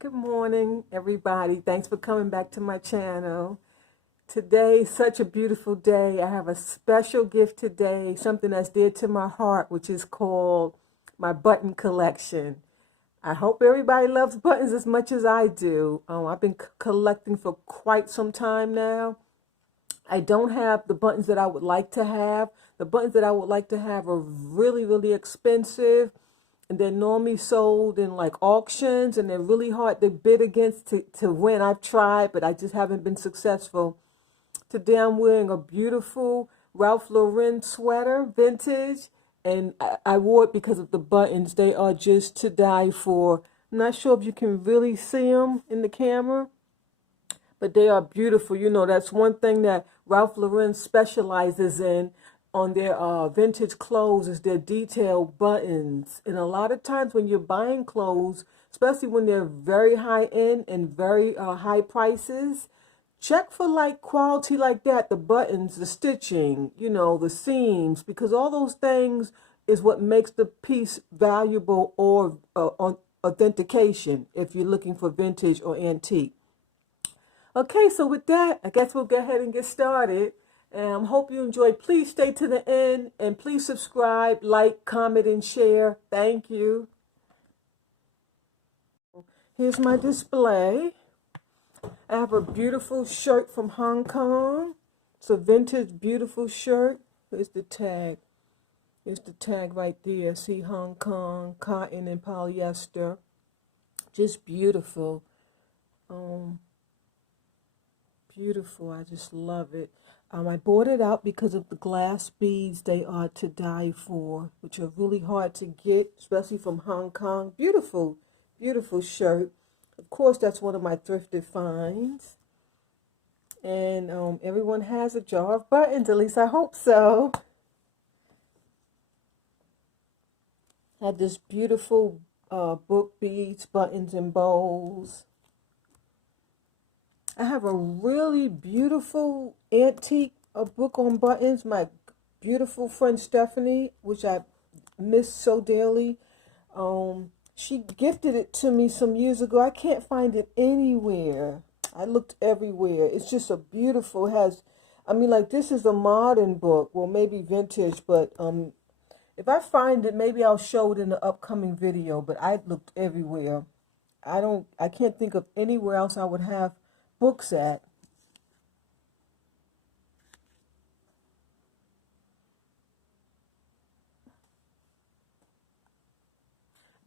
Good morning, everybody. Thanks for coming back to my channel. Today is such a beautiful day. I have a special gift today, something that's dear to my heart, which is called my button collection. I hope everybody loves buttons as much as I do. I've been collecting for quite some time now. I don't have the buttons that I would like to have. The buttons that I would like to have are really, really expensive. And they're normally sold in like auctions, and they're really hard to bid against to win. I've tried, but I just haven't been successful. Today I'm wearing a beautiful Ralph Lauren sweater, vintage, and I wore it because of the buttons. They are just to die for. I'm not sure if you can really see them in the camera, but they are beautiful. You know, that's one thing that Ralph Lauren specializes in on their vintage clothes is their detailed buttons. And a lot of times when you're buying clothes, especially when they're very high end and very high prices, check for like quality like that, the buttons, the stitching, you know, the seams, because all those things is what makes the piece valuable or authentication if you're looking for vintage or antique. Okay, so with that, I guess we'll go ahead and get started. Hope you enjoyed. Please stay to the end and please subscribe, like, comment, and share. Thank you. Here's my display. I have a beautiful shirt from Hong Kong. It's a vintage, beautiful shirt. Here's the tag. Here's the tag right there. See, Hong Kong, cotton and polyester. Just beautiful. Beautiful. I just love it. I bought it out because of the glass beads. They are to die for, which are really hard to get, especially from Hong Kong. Beautiful, beautiful shirt. Of course, that's one of my thrifted finds. And everyone has a jar of buttons, at least I hope so. Had this beautiful book beads, buttons, and bows. I have a really beautiful antique book on buttons. My beautiful friend Stephanie, which I miss so dearly, she gifted it to me some years ago. I can't find it anywhere. I looked everywhere. It's just a beautiful, like this is a modern book. Well, maybe vintage, but if I find it, maybe I'll show it in the upcoming video, but I looked everywhere. I can't think of anywhere else I would have books at.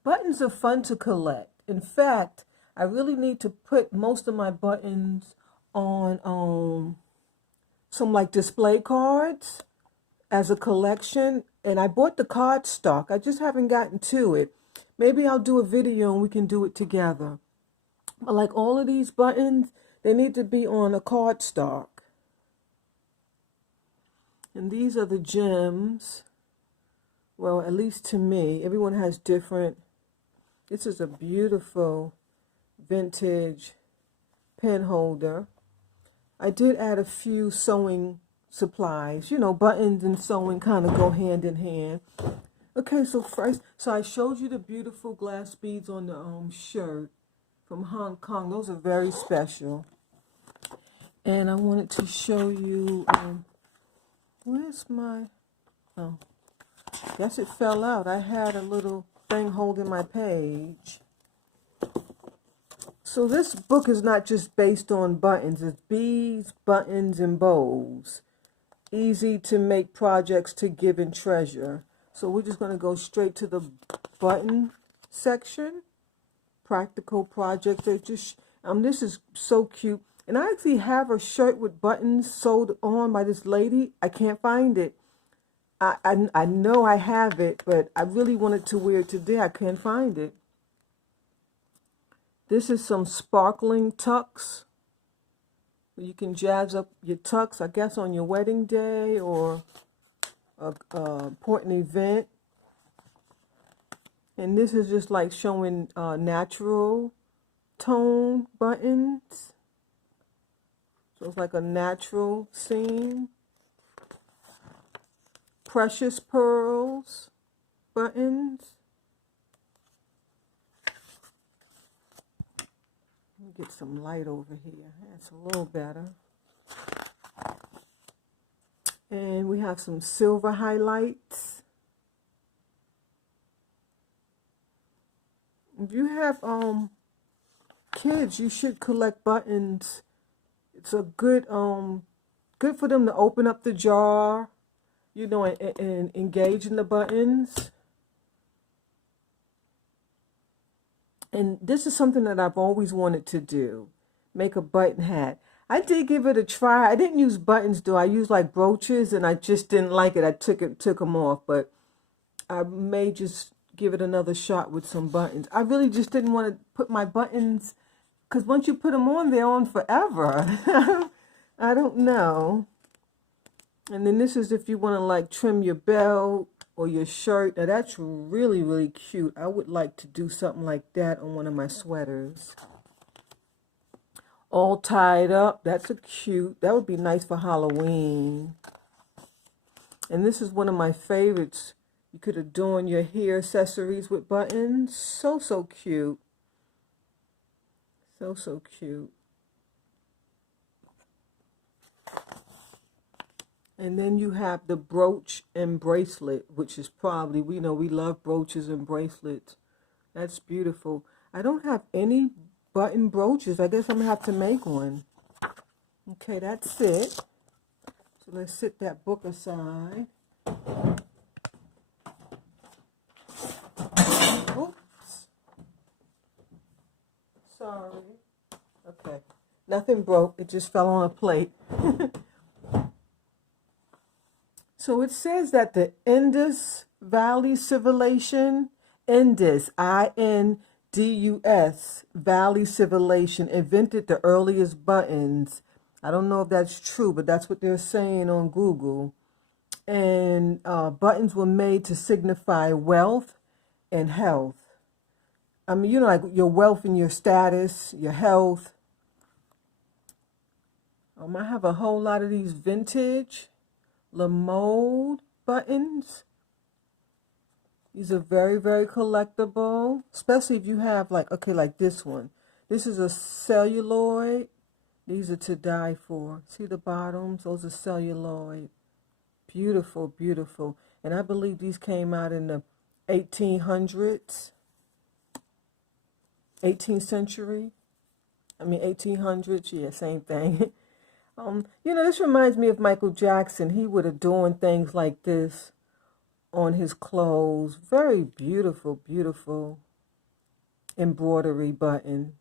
Buttons are fun to collect. In fact, I really need to put most of my buttons on some like display cards as a collection. And I bought the card stock. I just haven't gotten to it. Maybe I'll do a video and we can do it together. But like all of these buttons, they need to be on a cardstock. And these are the gems. Well, at least to me, everyone has different. This is a beautiful vintage pen holder. I did add a few sewing supplies. You know, buttons and sewing kind of go hand in hand. Okay, so I showed you the beautiful glass beads on the shirt from Hong Kong. Those are very special. And I wanted to show you, where's my, oh, guess it fell out. I had a little thing holding my page. So this book is not just based on buttons. It's beads, buttons, and bows. Easy to make projects to give and treasure. So we're just going to go straight to the button section. Practical projects. This is so cute. And I actually have a shirt with buttons sewed on by this lady. I can't find it. I know I have it, but I really wanted to wear it today. I can't find it. This is some sparkling tucks. You can jazz up your tucks, I guess, on your wedding day or a important event. And this is just like showing natural tone buttons. So it's like a natural seam. Precious pearls buttons. Get some light over here. That's a little better. And we have some silver highlights. If you have kids, you should collect buttons. It's a good good for them to open up the jar, you know, and engage in the buttons. And this is something that I've always wanted to do, make a button hat. I did give it a try. I didn't use buttons though. I used like brooches, and I just didn't like it. I took them off, but I may just give it another shot with some buttons. I really just didn't want to put my buttons, because once you put them on, they're on forever. I don't know. And then this is if you want to like trim your belt or your shirt. Now that's really, really cute. I would like to do something like that on one of my sweaters. All tied up. That's a cute. That would be nice for Halloween. And this is one of my favorites. You could adorn your hair accessories with buttons. So, so cute. So, so cute. And then you have the brooch and bracelet, which is probably, we know we love brooches and bracelets. That's beautiful. I don't have any button brooches. I guess I'm going to have to make one. Okay, that's it. So let's set that book aside. Oops. Sorry. Okay. Nothing broke. It just fell on a plate. So it says that the Indus Valley Civilization, Indus, I-N-D-U-S, Valley Civilization, invented the earliest buttons. I don't know if that's true, but that's what they're saying on Google. And buttons were made to signify wealth and health. I mean, you know, like your wealth and your status, your health. I have a whole lot of these vintage Le Mode buttons. These are very, very collectible, especially if you have like, okay, like this one. This is a celluloid. These are to die for. See the bottoms? Those are celluloid. Beautiful, beautiful. And I believe these came out in the 1800s. 18th century. I mean, 1800s. Yeah, same thing. You know, this reminds me of Michael Jackson. He would adorn things like this on his clothes. Very beautiful, beautiful embroidery button.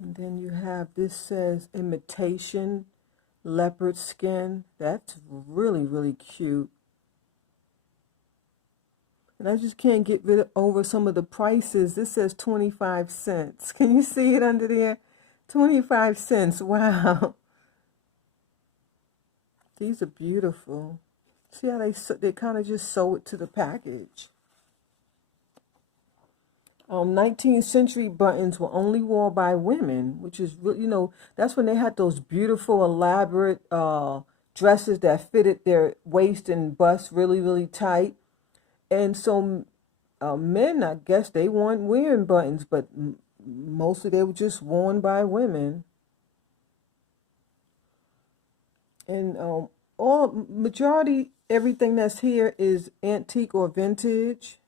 And then you have, this says imitation leopard skin. That's really, really cute. And I just can't get over some of the prices. This says 25 cents. Can you see it under there? 25 cents. Wow. These are beautiful. See how they kind of just sew it to the package. 19th century buttons were only worn by women, which is, you know, that's when they had those beautiful, elaborate dresses that fitted their waist and bust really, really tight. And so men, I guess, they weren't wearing buttons, but mostly they were just worn by women. And majority, everything that's here is antique or vintage.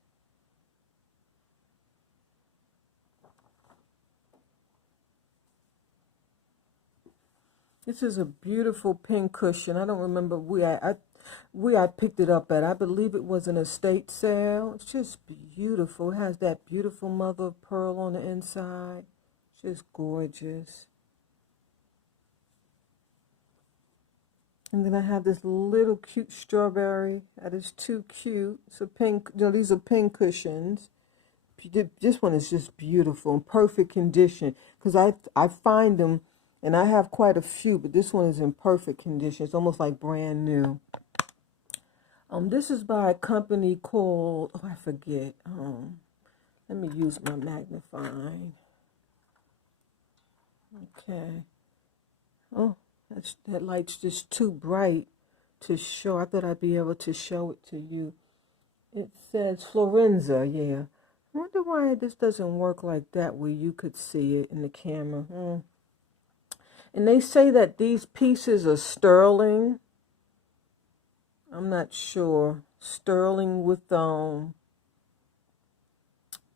This is a beautiful pin cushion. I don't remember where I picked it up at. I believe it was an estate sale. It's just beautiful. It has that beautiful mother of pearl on the inside. Just gorgeous. And then I have this little cute strawberry. That is too cute. It's a pin, you know, these are pin cushions. This one is just beautiful, in perfect condition. Because I find them, and I have quite a few, but this one is in perfect condition. It's almost like brand new. This is by a company called, oh, I forget. Let me use my magnifying. Okay. Oh, that light's just too bright to show. I thought I'd be able to show it to you. It says Florenza, yeah. I wonder why this doesn't work like that where you could see it in the camera. And they say that these pieces are sterling. I'm not sure. Sterling with,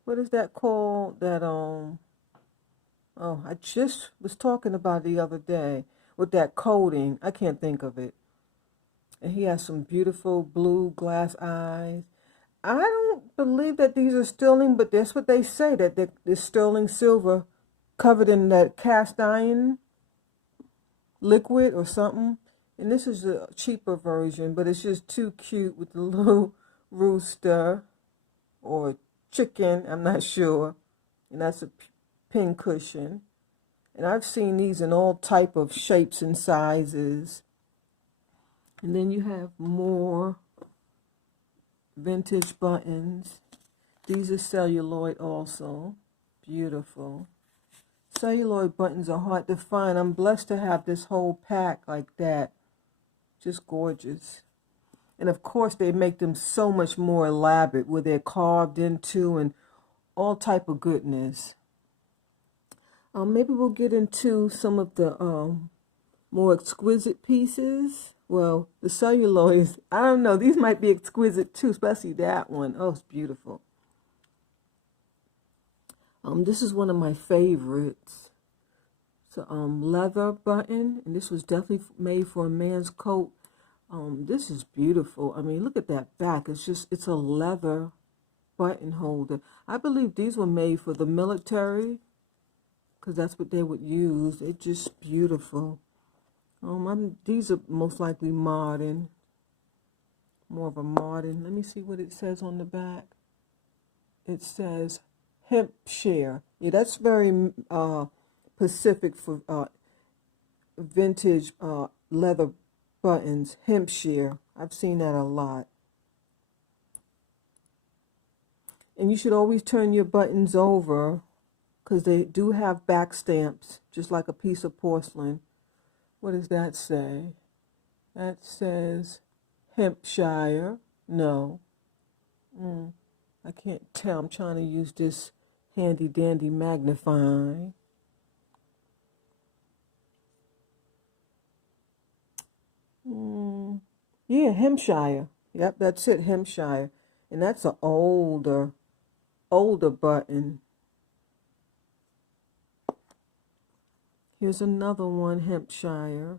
what is that called? That, oh, I just was talking about the other day with that coating. I can't think of it. And he has some beautiful blue glass eyes. I don't believe that these are sterling, but that's what they say, that they're sterling silver covered in that cast iron liquid or something. And this is a cheaper version, but it's just too cute with the little rooster or chicken, I'm not sure. And that's a pin cushion. And I've seen these in all type of shapes and sizes. And then you have more vintage buttons. These are celluloid also. Beautiful. Celluloid buttons are hard to find. I'm blessed to have this whole pack like that. Just gorgeous. And of course they make them so much more elaborate where they're carved into and all type of goodness. Maybe we'll get into some of the more exquisite pieces. Well, the celluloids, I don't know, these might be exquisite too, especially that one. Oh, it's beautiful. This is one of my favorites. It's a leather button, and this was definitely made for a man's coat. This is beautiful. I mean, look at that back. It's a leather button holder. I believe these were made for the military, because that's what they would use. They're just beautiful. These are most likely modern. More of a modern. Let me see what it says on the back. It says Hampshire. Yeah, that's very Pacific for vintage leather buttons. Hampshire. I've seen that a lot. And you should always turn your buttons over because they do have back stamps, just like a piece of porcelain. What does that say? That says Hampshire. No. I can't tell. I'm trying to use this handy dandy magnifying. Yeah, Hampshire. Yep, that's it, Hampshire. And that's an older button. Here's another one, Hampshire.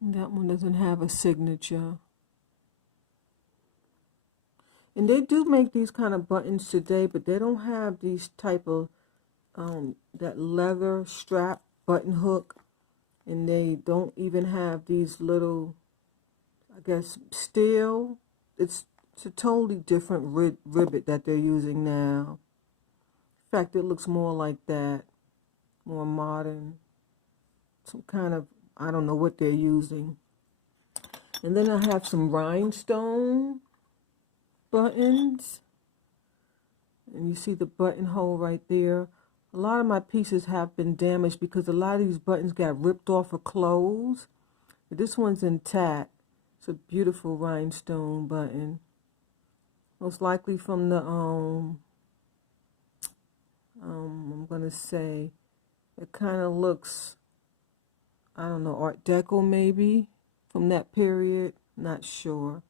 And that one doesn't have a signature. And they do make these kind of buttons today, but they don't have these type of, that leather strap button hook. And they don't even have these little, I guess, steel. It's a totally different ribbit that they're using now. In fact, it looks more like that, more modern. Some kind of, I don't know what they're using. And then I have some rhinestone buttons. And you see the buttonhole right there. A lot of my pieces have been damaged because a lot of these buttons got ripped off of clothes. But this one's intact. It's a beautiful rhinestone button. Most likely from the, I'm going to say, it kind of looks, I don't know, Art Deco maybe, from that period. Not sure.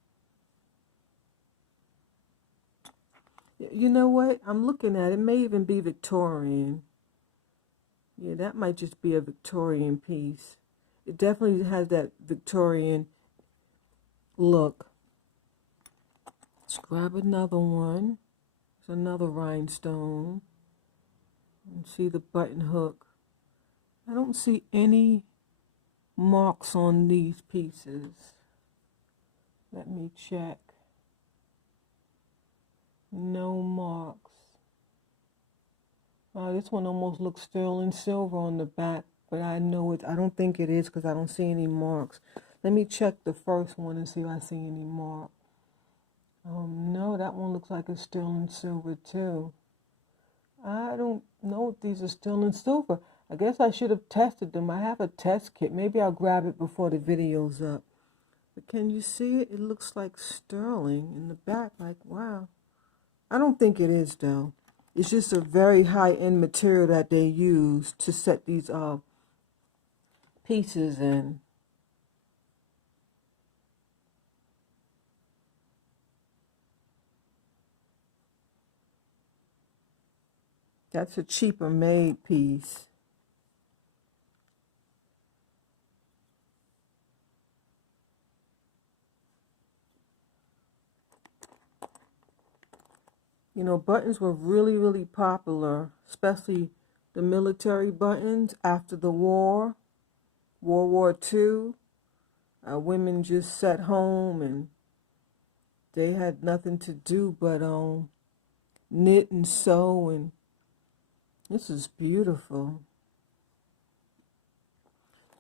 You know what? I'm looking at it. It may even be Victorian. Yeah, that might just be a Victorian piece. It definitely has that Victorian look. Let's grab another one. There's another rhinestone. And see the button hook. I don't see any marks on these pieces. Let me check. No marks. This one almost looks sterling silver on the back, but I know it. I don't think it is because I don't see any marks. Let me check the first one and see if I see any mark. No, that one looks like it's sterling silver too. I don't know if these are sterling silver. I guess I should have tested them. I have a test kit. Maybe I'll grab it before the video's up. But can you see it? It looks like sterling in the back. Like, wow. I don't think it is, though. It's just a very high-end material that they use to set these pieces in. That's a cheaper made piece. You know, buttons were really, really popular, especially the military buttons after the war, World War II. Women just sat home and they had nothing to do but knit and sew, and this is beautiful.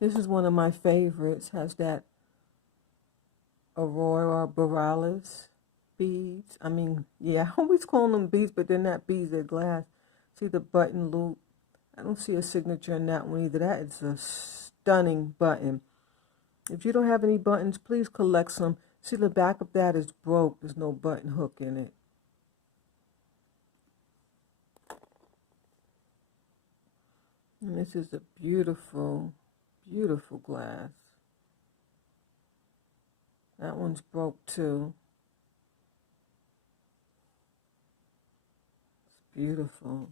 This is one of my favorites. Has that Aurora Borealis beads. I mean, yeah, I always call them beads, but they're not beads, they're glass. See the button loop? I don't see a signature in that one either. That is a stunning button. If you don't have any buttons, please collect some. See, the back of that is broke. There's no button hook in it. And this is a beautiful, beautiful glass. That one's broke too. It's beautiful.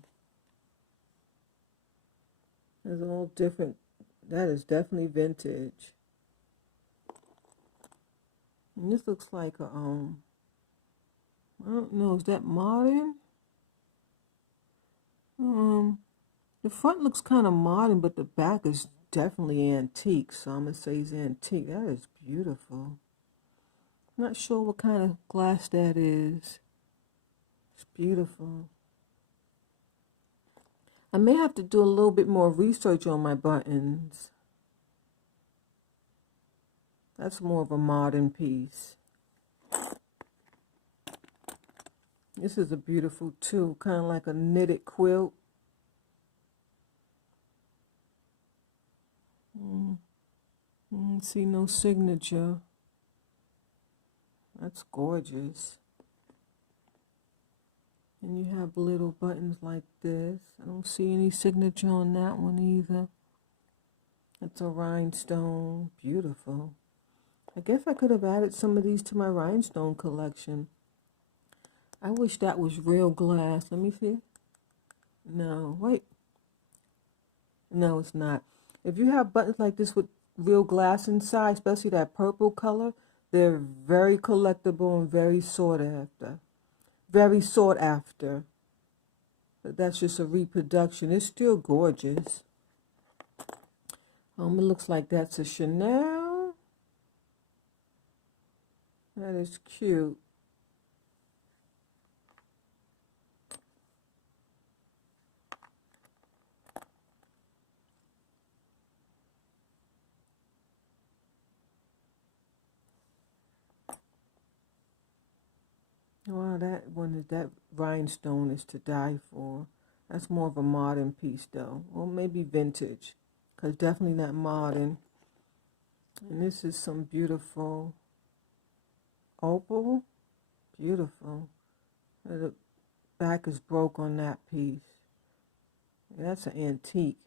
There's all different. That is definitely vintage. And this looks like a I don't know, is that modern? The front looks kind of modern, but the back is definitely antique, so I'm going to say it's antique. That is beautiful. Not sure what kind of glass that is. It's beautiful. I may have to do a little bit more research on my buttons. That's more of a modern piece. This is a beautiful too, kind of like a knitted quilt. See no signature. That's gorgeous. And you have little buttons like this. I don't see any signature on that one either. That's a rhinestone. Beautiful. I guess I could have added some of these to my rhinestone collection. I wish that was real glass. Let me see. No, wait. No, it's not. If you have buttons like this with real glass inside, especially that purple color, they're very collectible and very sought after. Very sought after. But that's just a reproduction. It's still gorgeous. It looks like that's a Chanel. That is cute. Wow, that rhinestone is to die for. That's more of a modern piece though. Or maybe vintage. Because definitely not modern. And this is some beautiful opal. Beautiful. The back is broke on that piece. That's an antique.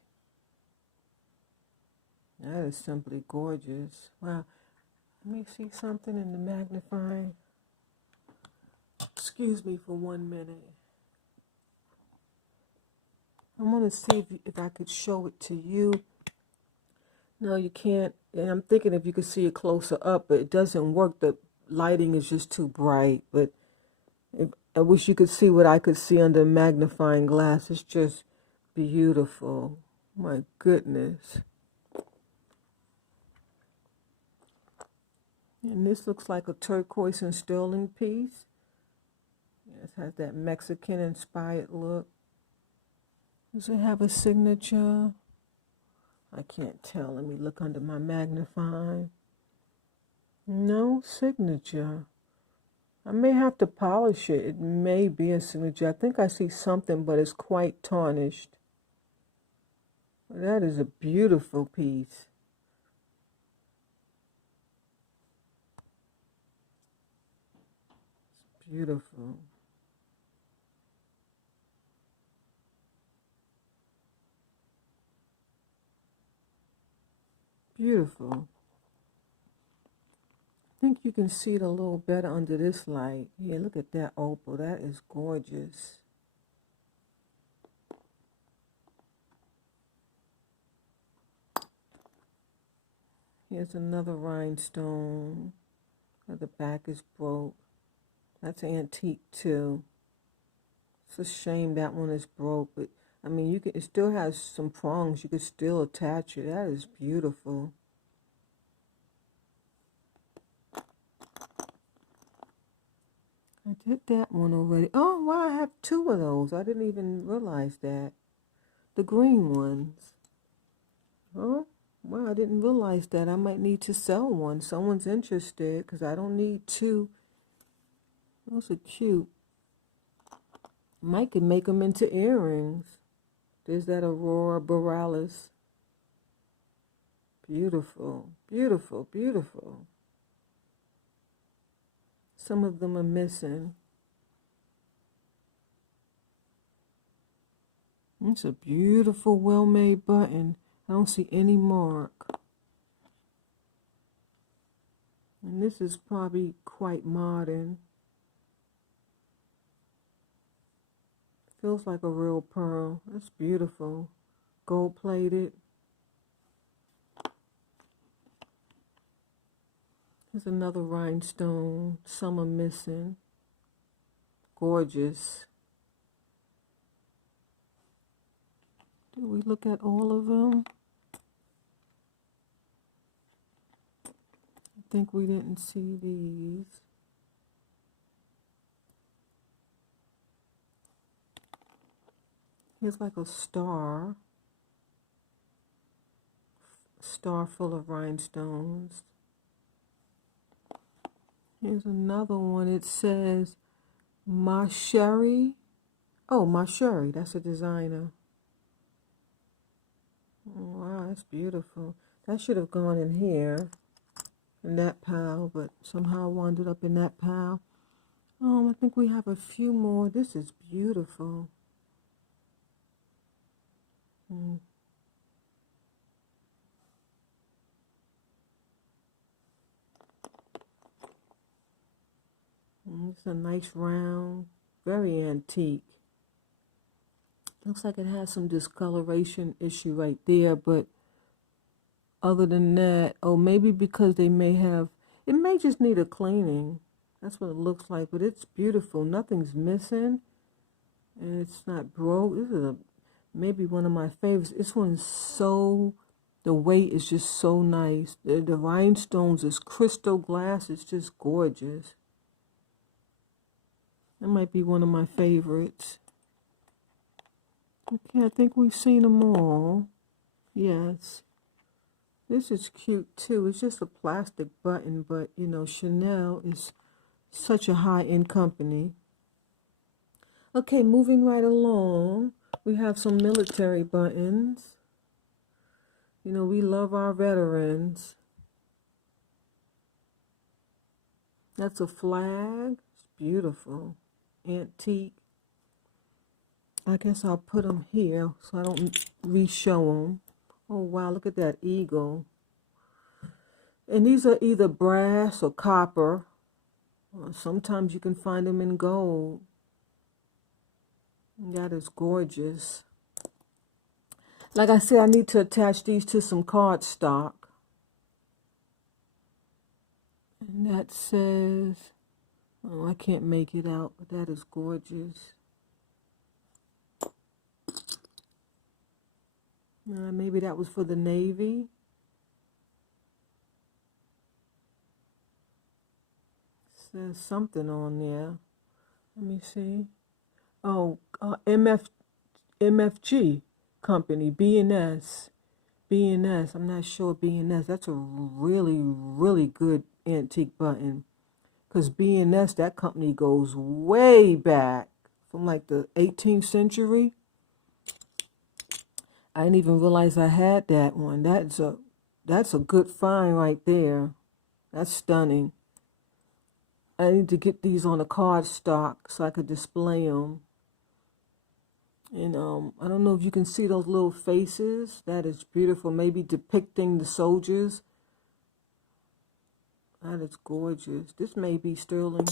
That is simply gorgeous. Wow. Let me see something in the magnifying. Excuse me for 1 minute. I want to see if I could show it to you. No, you can't. And I'm thinking if you could see it closer up, but it doesn't work. The lighting is just too bright. But I wish you could see what I could see under a magnifying glass. It's just beautiful. My goodness. And this looks like a turquoise and sterling piece. It has that Mexican-inspired look. Does it have a signature? I can't tell. Let me look under my magnifying. No signature. I may have to polish it. It may be a signature. I think I see something, but it's quite tarnished. That is a beautiful piece. It's beautiful. Beautiful. I think you can see it a little better under this light. Yeah, look at that opal. That is gorgeous. Here's another rhinestone. The back is broke. That's antique too. It's a shame that one is broke, but I mean, you can. It still has some prongs. You could still attach it. That is beautiful. I did that one already. Oh, wow, I have two of those. I didn't even realize that. The green ones. Oh, wow, I didn't realize that. I might need to sell one. Someone's interested because I don't need two. Those are cute. Mike could make them into earrings. There's that Aurora Borealis. Beautiful, beautiful, beautiful. Some of them are missing. It's a beautiful, well-made button. I don't see any mark. And this is probably quite modern. Feels like a real pearl. That's beautiful. Gold-plated. Here's another rhinestone. Some are missing. Gorgeous. Did we look at all of them? I think we didn't see these. Here's like a star. Star full of rhinestones. Here's another one. It says Masheri. Oh, Masheri. That's a designer. Oh, wow, that's beautiful. That should have gone in here, in that pile, but somehow wound up in that pile. I think we have a few more. This is beautiful. It's a nice round, very antique. Looks like it has some discoloration issue right there, but other than that, oh, maybe because they may have, it may just need a cleaning. That's what it looks like, but it's beautiful. Nothing's missing, and it's not broke. This is maybe one of my favorites. This one's so, the weight is just so nice. The rhinestones is crystal glass. It's just gorgeous. That might be one of my favorites. Okay, I think we've seen them all. Yes. This is cute too. It's just a plastic button, but you know, Chanel is such a high-end company. Okay, moving right along, we have some military buttons. You know, we love our veterans. That's a flag. It's beautiful. Antique. I guess I'll put them here so I don't re-show them. Oh, wow, look at that eagle. And these are either brass or copper. Sometimes you can find them in gold. That is gorgeous. Like I said, I need to attach these to some cardstock. And that says, oh, I can't make it out, but that is gorgeous. Maybe that was for the Navy. Says something on there. Let me see. Oh, MFG company, B&S. B&S, I'm not sure B&S. That's a really, really good antique button. Because B&S, that company goes way back from like the 18th century. I didn't even realize I had that one. That's a good find right there. That's stunning. I need to get these on a cardstock so I could display them. And I don't know if you can see those little faces. That is beautiful. Maybe depicting the soldiers. That is gorgeous. This may be sterling.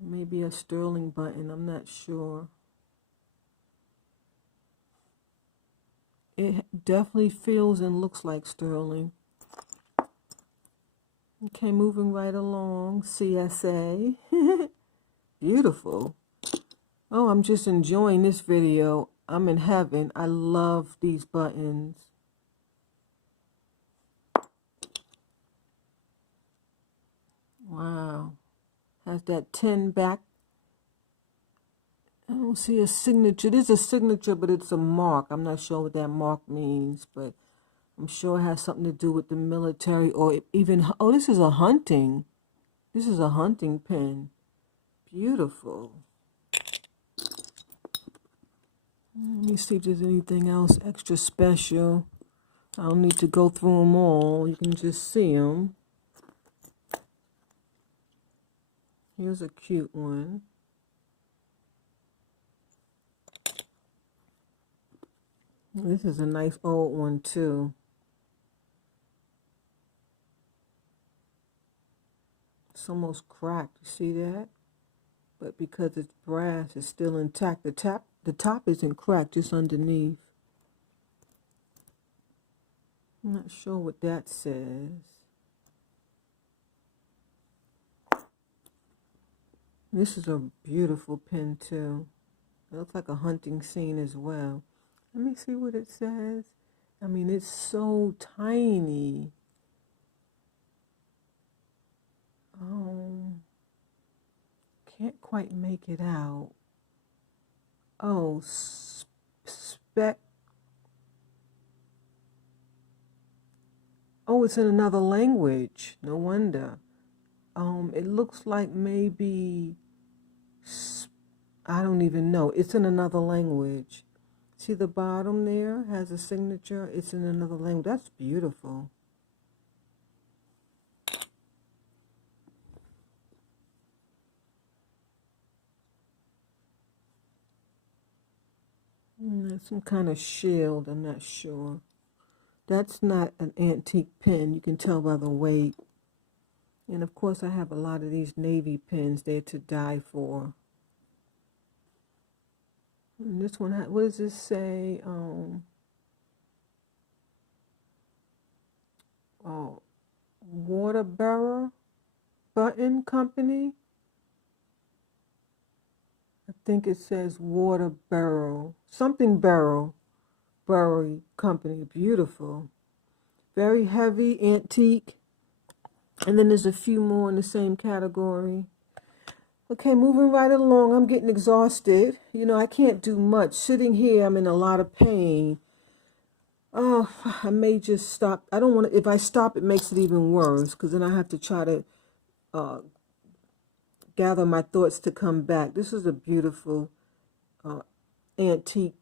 Maybe a sterling button. I'm not sure. It definitely feels and looks like sterling. Okay, moving right along. CSA. Beautiful. Oh, I'm just enjoying this video. I'm in heaven. I love these buttons. Wow. Has that 10 back. I don't see a signature. There's a signature, but it's a mark. I'm not sure what that mark means, but I'm sure it has something to do with the military or even, oh, this is a hunting. This is a hunting pen. Beautiful. Let me see if there's anything else extra special. I don't need to go through them all. You can just see them. Here's a cute one. This is a nice old one too. It's almost cracked. You see that? But because it's brass, it's still intact. The top isn't cracked, just underneath. I'm not sure what that says. This is a beautiful pen too. It looks like a hunting scene as well. Let me see what it says. I mean, it's so tiny. Can't quite make it out. Oh, spec. Oh, it's in another language. No wonder. It looks like maybe, I don't even know. It's in another language. See the bottom there has a signature. It's in another language. That's beautiful. That's some kind of shield. I'm not sure. That's not an antique pen. You can tell by the weight. And of course, I have a lot of these navy pens. They're to die for. And this one, what does this say? Water Bearer Button Company. I think it says Water Barrel. Something Barrel. Barrel Company. Beautiful. Very heavy, antique. And then there's a few more in the same category. Okay, moving right along. I'm getting exhausted. You know, I can't do much. Sitting here, I'm in a lot of pain. Oh, I may just stop. I don't want to. If I stop, it makes it even worse, because then I have to try to gather my thoughts to come back. This is a beautiful antique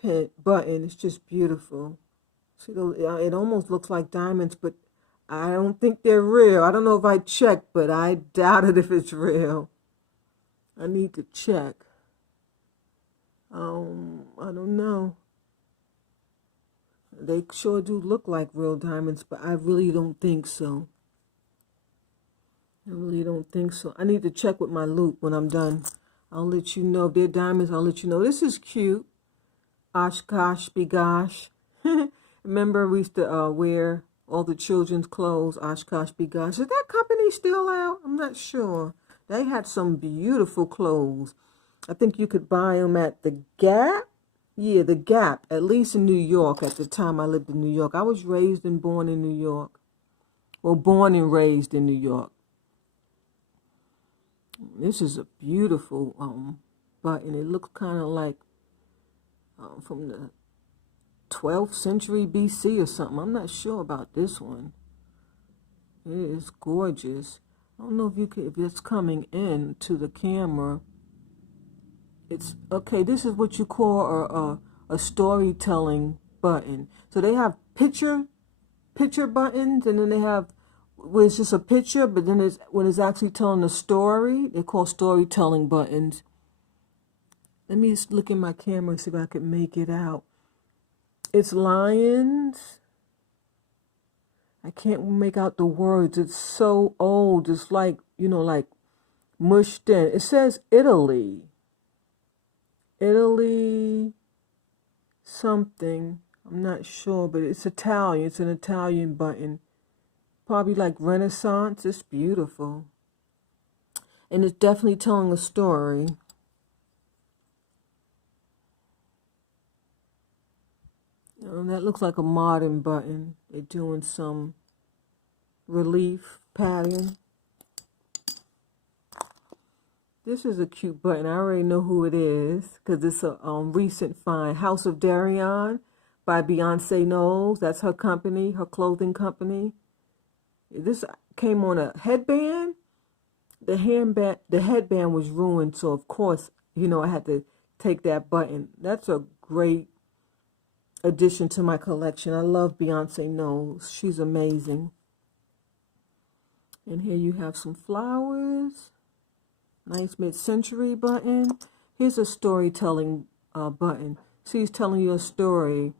pen button. It's just beautiful. See, it almost looks like diamonds, but I don't think they're real. I don't know if I checked, but I doubt it if it's real. I need to check. I don't know. They sure do look like real diamonds, but I really don't think so. I really don't think so. I need to check with my loupe when I'm done. I'll let you know. If they're diamonds, I'll let you know. This is cute. Oshkosh Begosh. Remember we used to wear all the children's clothes, Oshkosh Begosh. Is that company still out? I'm not sure. They had some beautiful clothes. I think you could buy them at the Gap. Yeah, the Gap, at least in New York at the time I lived in New York. I was raised and born in New York. Well, born and raised in New York. This is a beautiful button. It looks kind of like from the 12th century BC or something. I'm not sure about this one. It is gorgeous. I don't know if you can, if it's coming in to the camera. It's okay. This is what you call a storytelling button. So they have picture buttons, and then they have where it's just a picture, but then it's when it's actually telling a story, they're called storytelling buttons. Let me just look in my camera and see if I can make it out. It's lions. I can't make out the words. It's so old. It's like, you know, like mushed in. It says Italy. Italy something. I'm not sure, but it's Italian. It's an Italian button. Probably like Renaissance. It's beautiful. And it's definitely telling a story. That looks like a modern button. They're doing some relief pattern. This is a cute button. I already know who it is because it's a recent find. House of Darion by Beyonce Knowles. That's her company, her clothing company. This came on a headband. The headband was ruined, so of course, you know, I had to take that button. That's a great addition to my collection. I love Beyonce Knowles. She's amazing. And here you have some flowers. Nice mid-century button. Here's a storytelling button. See, he's telling you a story.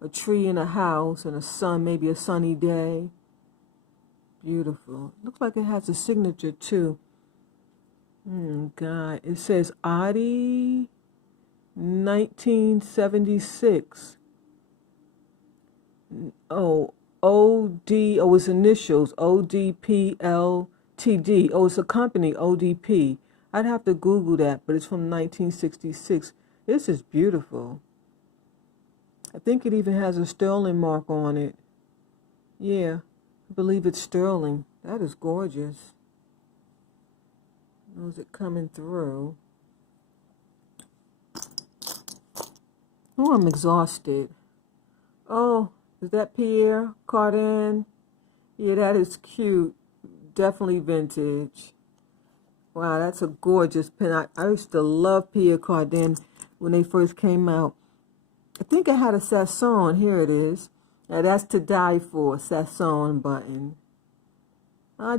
A tree in a house and a sun, maybe a sunny day. Beautiful. Looks like it has a signature too. God. It says Adi 1976. Oh, OD. Oh, it's initials. ODPLTD. Oh, it's a company, ODP. I'd have to Google that, but it's from 1966. This is beautiful. I think it even has a sterling mark on it. Yeah, I believe it's sterling. That is gorgeous. How's it coming through? Oh, I'm exhausted. Oh, is that Pierre Cardin? Yeah, that is cute. Definitely vintage. Wow, that's a gorgeous pen. I used to love Pierre Cardin when they first came out. I think I had a Sasson. Here it is. Now that's to die for, Sasson button. I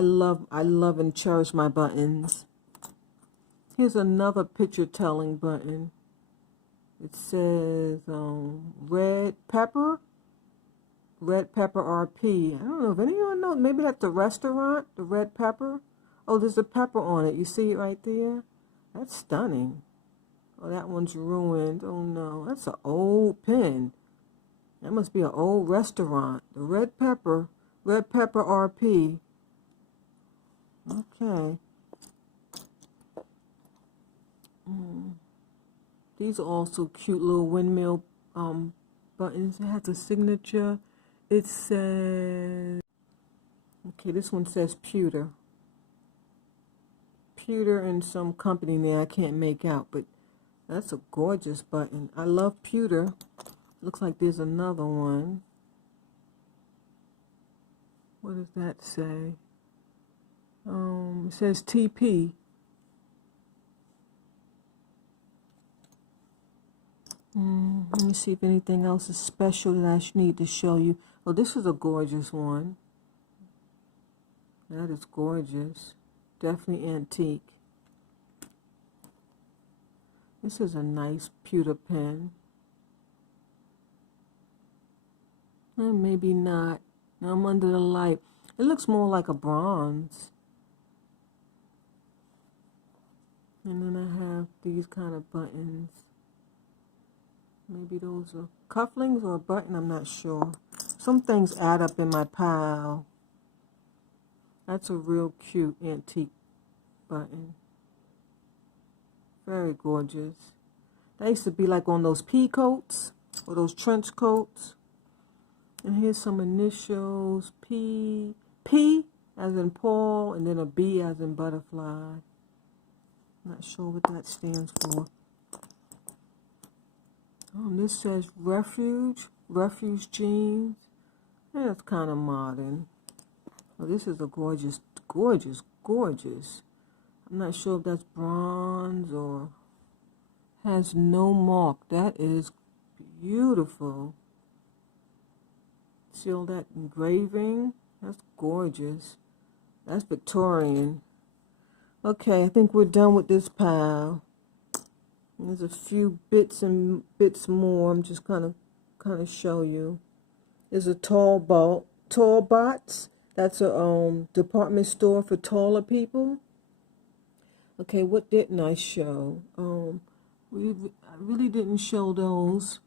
love and cherish my buttons. Here's another picture telling button. It says red pepper RP. I don't know if anyone knows. Maybe that's the restaurant, the red pepper. Oh, there's a pepper on it. You see it right there? That's stunning. Oh, that one's ruined. Oh no, that's an old pen. That must be an old restaurant. The red pepper RP. Okay. These are also cute little windmill buttons. It has a signature. It says, okay, this one says pewter. Pewter and some company there I can't make out, but that's a gorgeous button. I love pewter. Looks like there's another one. What does that say? It says TP. Let me see if anything else is special that I need to show you. Oh, this is a gorgeous one. That is gorgeous. Definitely antique. This is a nice pewter pen. Maybe not. I'm under the light. It looks more like a bronze. And then I have these kind of buttons. Maybe those are cufflinks or a button, I'm not sure. Some things add up in my pile. That's a real cute antique button. Very gorgeous. That used to be like on those pea coats or those trench coats. And here's some initials. P as in Paul, and then a B as in butterfly. Not sure what that stands for. Oh, this says refuge jeans. Yeah, that's kind of modern. Oh, this is a gorgeous. I'm not sure if that's bronze or has no mark. That is beautiful. See all that engraving? That's gorgeous. That's Victorian. Okay, I think we're done with this pile. There's a few bits and bits more. I'm just kind of show you. There's a Tall Bots. That's a department store for taller people. Okay, what didn't I show? I really didn't show those.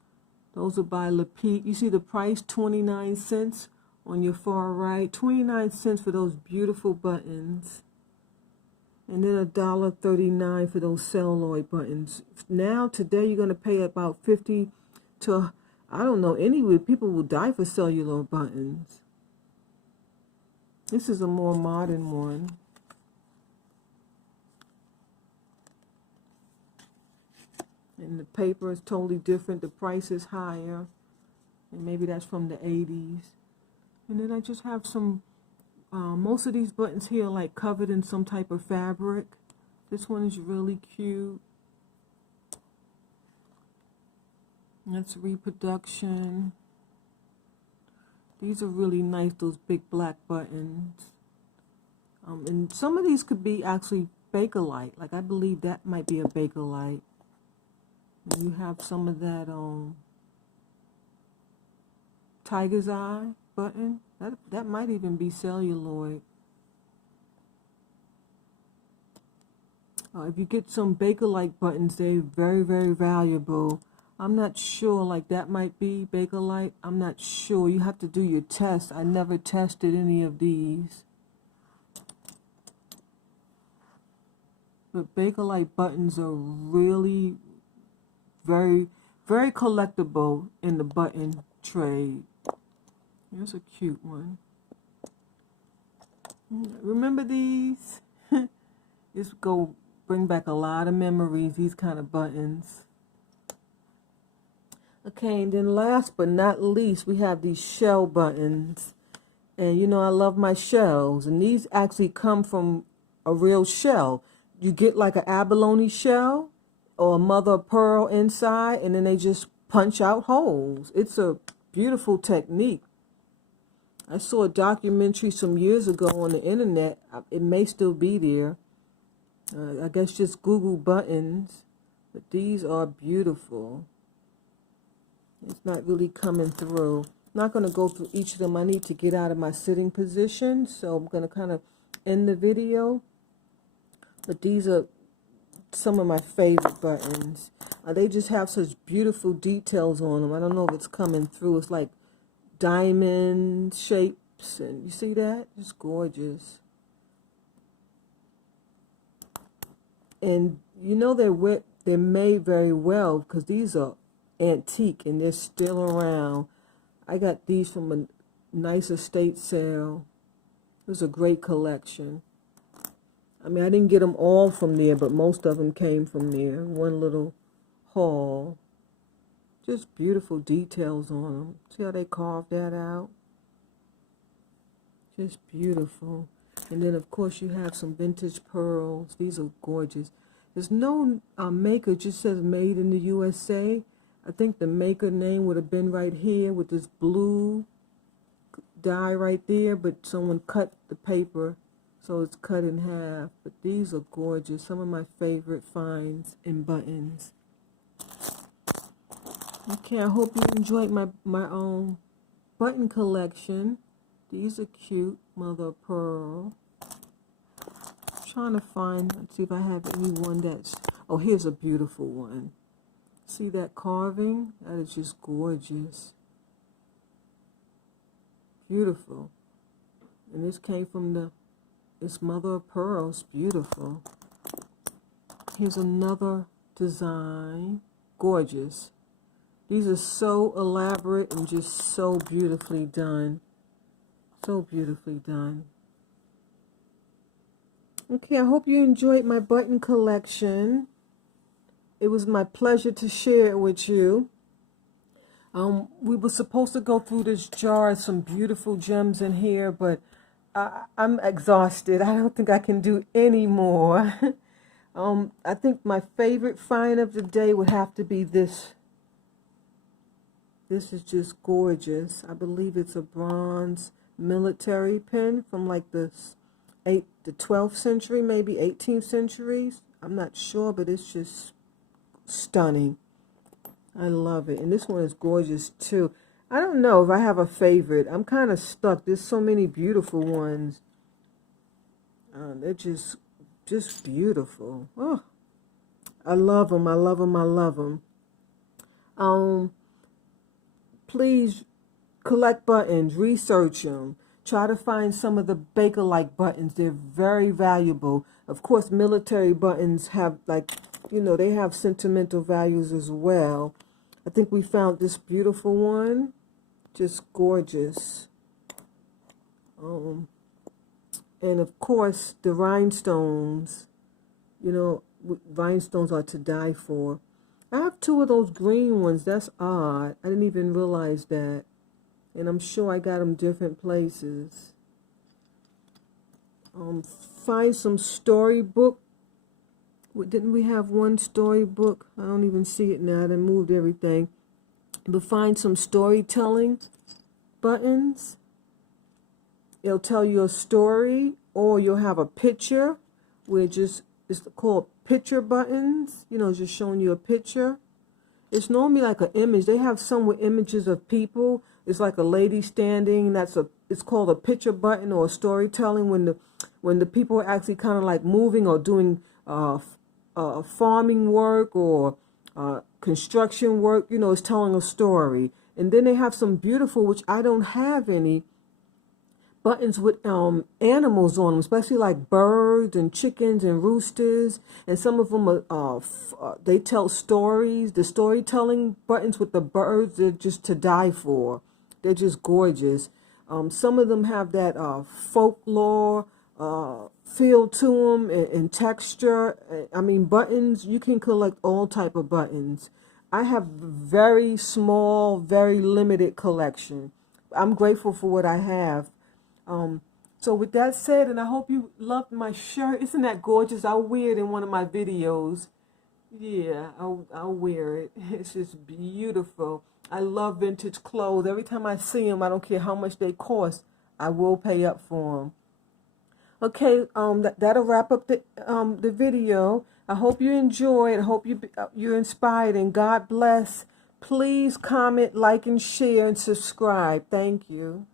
Those are by Lapete. You see the price, 29 cents on your far right. 29 cents for those beautiful buttons. And then $1.39 for those celluloid buttons. Now, today, you're going to pay about 50 to, I don't know, anyway, people will die for celluloid buttons. This is a more modern one. And the paper is totally different. The price is higher. And maybe that's from the 80s. And then I just have some, most of these buttons here are like covered in some type of fabric. This one is really cute. That's reproduction. These are really nice, those big black buttons. And some of these could be actually Bakelite. Like I believe that might be a Bakelite. And you have some of that tiger's eye button. That might even be celluloid. If you get some Bakelite buttons, they're very, very valuable. I'm not sure, like that might be Bakelite. I'm not sure. You have to do your test. I never tested any of these. But Bakelite buttons are really very, very collectible in the button trade. Here's a cute one. Remember these? This go bring back a lot of memories, these kind of buttons. Okay, and then last but not least, we have these shell buttons. And you know I love my shells. And these actually come from a real shell. You get like an abalone shell or a mother of pearl inside, and then they just punch out holes. It's a beautiful technique. I saw a documentary some years ago on the internet. It may still be there. I guess just Google buttons. But these are beautiful. It's not really coming through. I'm not going to go through each of them. I need to get out of my sitting position. So I'm going to kind of end the video. But these are some of my favorite buttons. They just have such beautiful details on them. I don't know if it's coming through. It's like diamond shapes, and you see that? It's gorgeous. And you know they're made very well because these are antique and they're still around. I got these from a nice estate sale. It was a great collection. I mean, I didn't get them all from there, but most of them came from there. One little haul. Just beautiful details on them. See how they carved that out? Just beautiful. And then, of course, you have some vintage pearls. These are gorgeous. There's no maker, it just says made in the USA. I think the maker name would have been right here with this blue dye right there, but someone cut the paper, so it's cut in half. But these are gorgeous. Some of my favorite finds in buttons. Okay, I hope you enjoyed my own button collection. These are cute, mother of pearl. I'm trying to find, let's see if I have any one that's, oh, here's a beautiful one. See that carving? That is just gorgeous. Beautiful. And this came from this mother of pearls. Beautiful. Here's another design. Gorgeous. These are so elaborate and just so beautifully done. So beautifully done. Okay, I hope you enjoyed my button collection. It was my pleasure to share it with you. We were supposed to go through this jar, some beautiful gems in here, but I'm exhausted. I don't think I can do any more. I think my favorite find of the day would have to be this This is just gorgeous. I believe it's a bronze military pen from like the 12th century, maybe 18th centuries. I'm not sure, but it's just stunning. I love it. And this one is gorgeous too. I don't know if I have a favorite. I'm kind of stuck. There's so many beautiful ones. They're just beautiful. Oh, I love them. I love them. I love them. Please collect buttons, research them. Try to find some of the Bakelite buttons. They're very valuable. Of course, military buttons have, like, you know, they have sentimental values as well. I think we found this beautiful one. Just gorgeous. And of course, the rhinestones. You know, rhinestones are to die for. I have two of those green ones. That's odd. I didn't even realize that. And I'm sure I got them different places. Find some storybook. Didn't we have one storybook? I don't even see it now. They moved everything. But find some storytelling buttons. It'll tell you a story, or you'll have a picture where it's called picture buttons. You know, just showing you a picture. It's normally like an image. They have some with images of people. It's like a lady standing. It's called a picture button, or storytelling when the people are actually kind of like moving or doing farming work or construction work. You know, it's telling a story. And then they have some beautiful, which I don't have any, buttons with animals on them, especially like birds and chickens and roosters. And some of them they tell stories. The storytelling buttons with the birds, they're just to die for. They're just gorgeous. Some of them have that folklore feel to them and texture. I mean, buttons, you can collect all type of buttons. I have very small, very limited collection. I'm grateful for what I have. So with that said, and I hope you loved my shirt. Isn't that gorgeous? I'll wear it in one of my videos. Yeah, I'll wear it. It's just beautiful. I love vintage clothes. Every time I see them, I don't care how much they cost, I will pay up for them. Okay, that'll wrap up the video. I hope you enjoyed. I hope you're inspired, and God bless. Please comment, like, and share, and subscribe. Thank you.